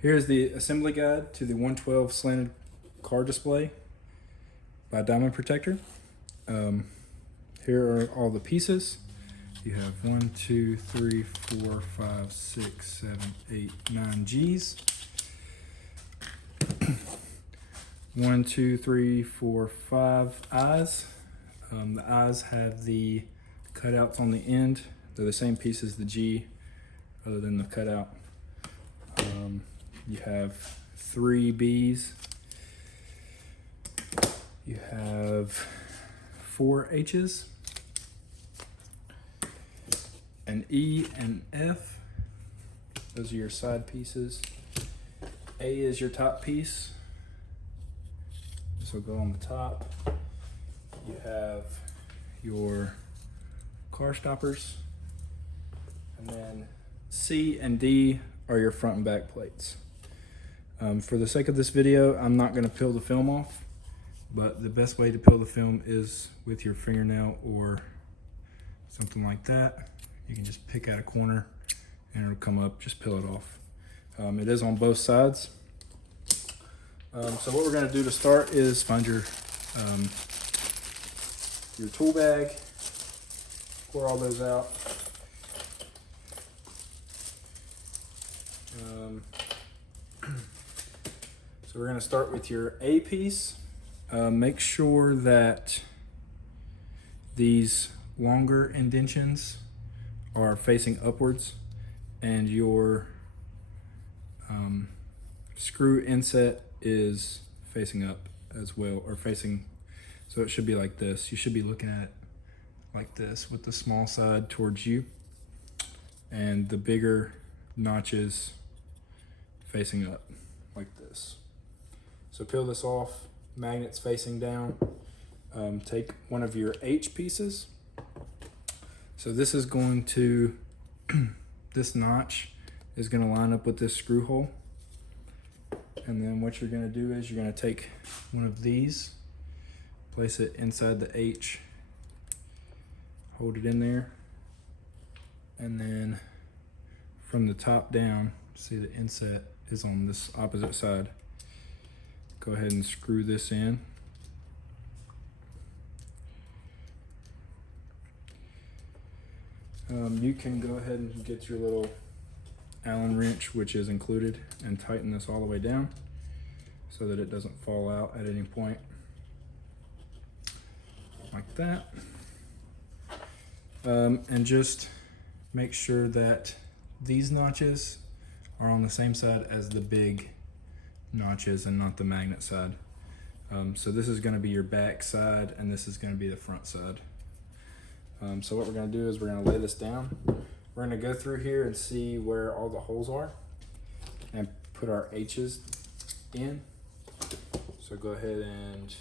Here's the assembly guide to the 112 slanted car display by Diamond Protector. Here are all the pieces. You have 1, 2, 3, 4, 5, 6, 7, 8, 9 G's. 1, 2, 3, 4, 5 eyes. The eyes have the cutouts on the end. They're the same piece as the G, other than the cutout. You have 3 B's. You have 4 H's, an E and F. Those are your side pieces. A is your top piece. This will go on the top. You have your car stoppers. And then C and D are your front and back plates. For the sake of this video, I'm not going to peel the film off, but the best way to peel the film is with your fingernail or something like that. You can just pick out a corner and it'll come up, just peel it off. It is on both sides. So what we're going to do to start is find your tool bag, pour all those out. So we're going to start with your A piece. Make sure that these longer indentions are facing upwards and your screw inset is facing up as well, or facing, so it should be like this. You should be looking at it like this with the small side towards you and the bigger notches facing up like this. So peel this off, magnets facing down. Take one of your H pieces. So this is going to, this notch is going to line up with this screw hole. And then what you're going to do is you're going to take one of these, place it inside the H, hold it in there, and then from the top down, see the inset is on this opposite side. Go ahead and screw this in. You can go ahead and get your little Allen wrench, which is included, and tighten this all the way down so that it doesn't fall out at any point, like that. And just make sure that these notches are on the same side as the big notches and not the magnet side. So this is going to be your back side and this is going to be the front side. So what we're going to do is we're going to lay this down. We're going to go through here and see where all the holes are and put our H's in. So go ahead and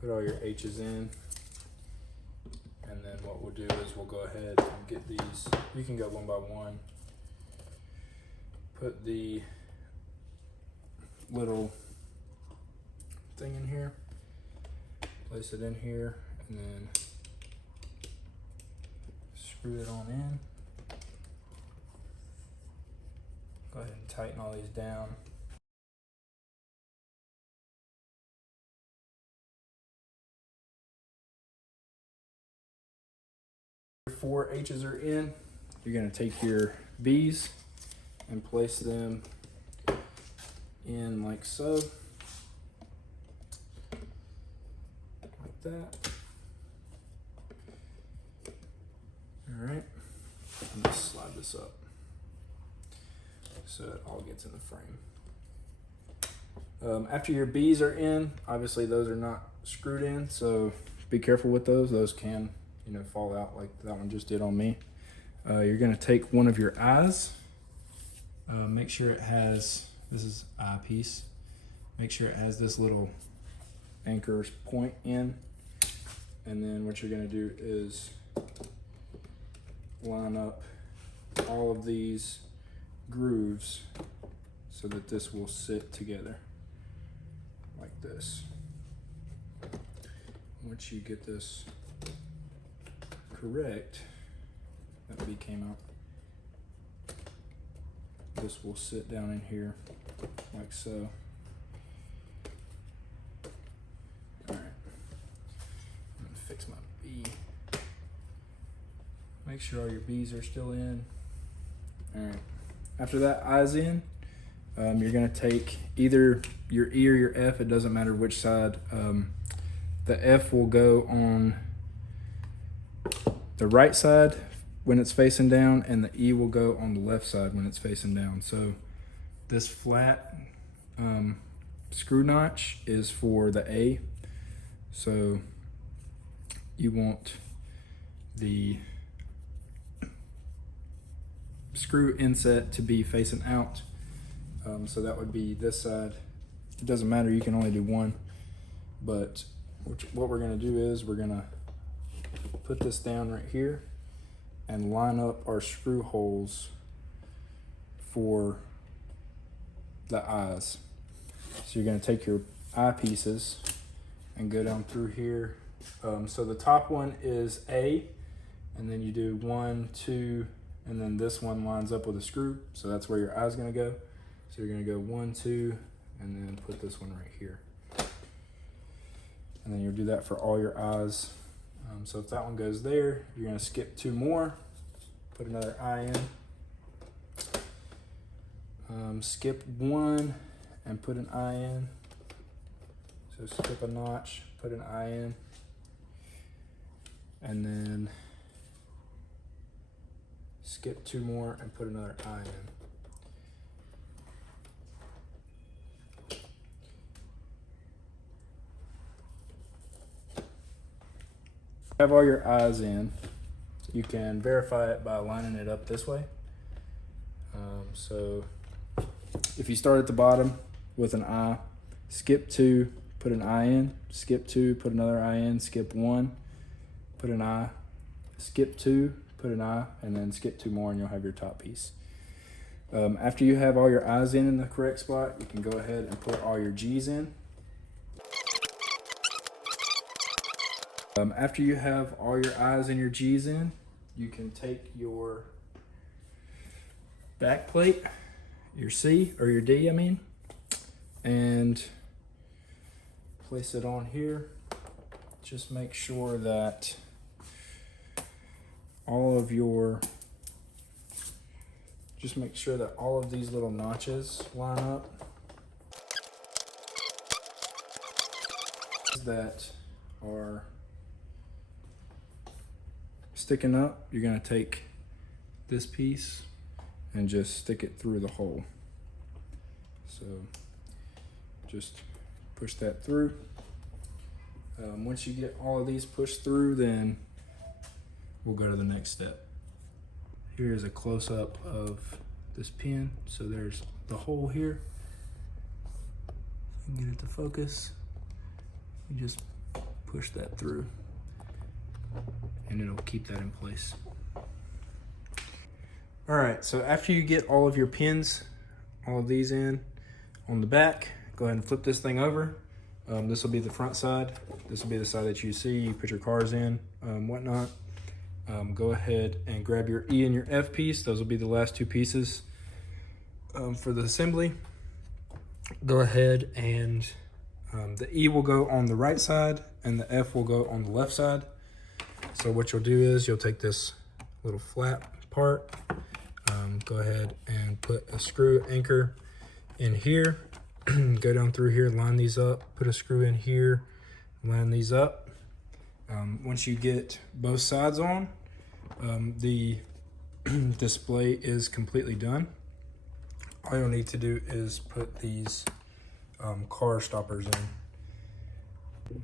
put all your H's in. And then what we'll do is we'll go ahead and get these. You can go one by one. Put the little thing in here, place it in here, and then screw it on in. Go ahead and tighten all these down. Your 4 H's are in. You're going to take your B's and place them in like so, like that. All right, and just slide this up so it all gets in the frame. After your B's are in, obviously those are not screwed in, so be careful with those. Those can, fall out like that one just did on me. You're going to take one of your eyes. Make sure it has, this is eye piece. Make sure it has this little anchor point in. And then what you're going to do is line up all of these grooves so that this will sit together like this. Once you get this correct, that B came out. this will sit down in here like so. All right, I'm gonna fix my bee. Make sure all your bees are still in. All right, after that eye's in, you're gonna take either your E or your F, it doesn't matter which side. The F will go on the right side when it's facing down, and the E will go on the left side when it's facing down. So this flat screw notch is for the A. So you want the screw inset to be facing out. So that would be this side. It doesn't matter, you can only do one. But what we're gonna do is we're gonna put this down right here and line up our screw holes for the eyes. So you're gonna take your eye pieces and go down through here. So the top one is A, and then you do 1, 2, and then this one lines up with a screw. So that's where your eye's gonna go. So you're gonna go 1, 2, and then put this one right here. And then you'll do that for all your eyes. So if that one goes there, you're gonna skip 2 more, put another eye in. Skip 1 and put an eye in. So skip a notch, put an eye in. And then skip 2 more and put another eye in. Have all your eyes in. You can verify it by lining it up this way. So if you start at the bottom with an eye, skip 2, put an eye in, skip 2, put another eye in, skip 1, put an eye, skip 2, put an eye, and then skip 2 more and you'll have your top piece. After you have all your eyes in the correct spot, you can go ahead and put all your G's in. After you have all your I's and your G's in, you can take your back plate, your C, or your D, I mean, and place it on here. Just make sure that all of these little notches line up. That are sticking up, you're going to take this piece and just stick it through the hole. So just push that through. Once you get all of these pushed through, then we'll go to the next step. Here's a close-up of this pin. So there's the hole here. You can get it to focus. You just push that through and it'll keep that in place. All right, so after you get all of your pins, all of these in on the back, go ahead and flip this thing over. This will be the front side. This will be the side that you see, you put your cars in, whatnot. Go ahead and grab your E and your F piece. Those will be the last 2 pieces for the assembly. Go ahead and the E will go on the right side and the F will go on the left side. So what you'll do is you'll take this little flap part, go ahead and put a screw anchor in here, go down through here, line these up, put a screw in here, line these up. Once you get both sides on, the display is completely done. All you'll need to do is put these car stoppers in.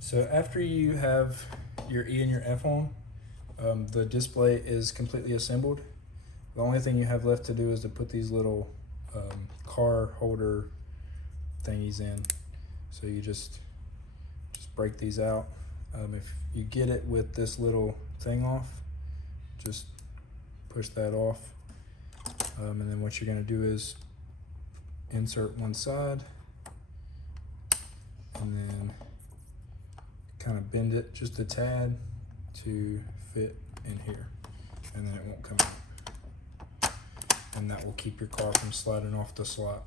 So after you have your E and your F on, the display is completely assembled. The only thing you have left to do is to put these little car holder thingies in. So you just break these out. If you get it with this little thing off, just push that off. And then what you're gonna do is insert one side and then kind of bend it just a tad to fit in here, and then it won't come out. and that will keep your car from sliding off the slot.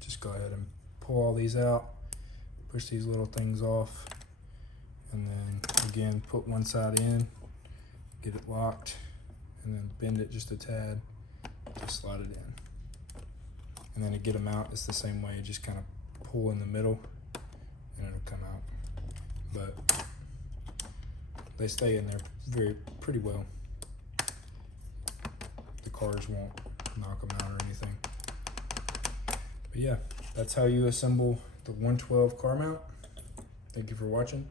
Just go ahead and pull all these out, push these little things off, and then again put one side in, get it locked, and then bend it just a tad, just slide it in. And then to get them out, it's the same way, just kind of pull in the middle and it'll come out. But they stay in there pretty well. The cars won't knock them out or anything. But yeah, that's how you assemble the 112 car mount. Thank you for watching.